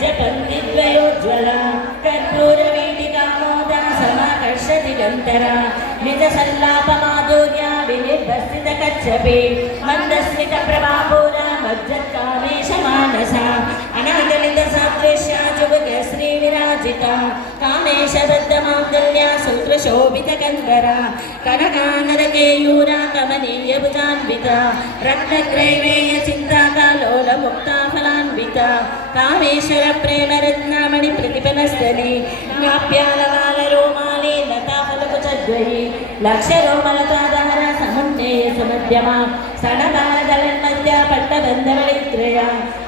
निजपङ्क्तिद्वयोज्ज्वला कर्पूरवीटिकामोदा समाकर्षदिगन्तरा निजसल्लापमाधुर्या विनिर्भस्तितकच्छपे मन्दस्मितप्रभापूरा मज्जत्कामेशमानसा अनागलितसादृश्या जुगश्रीविराजिता कामेशबद्धमाङ्गल्या सूत्रशोभितकन्दरा कनकानरकेयूरा कमनीयभुजान्विता रत्नग्रैवेयचिन्ताकालोलमुक्ताफलान्विता कामेश्वरप्रेमरत्नामणि प्रतिफलस्थले ज्ञाप्यालवालरोमाले लताफलकुचद्वये लक्षरोमलताधार समुन्नेय सुमध्यमा स्तनबालदलन्मध्या पट्टबन्धवलित्रया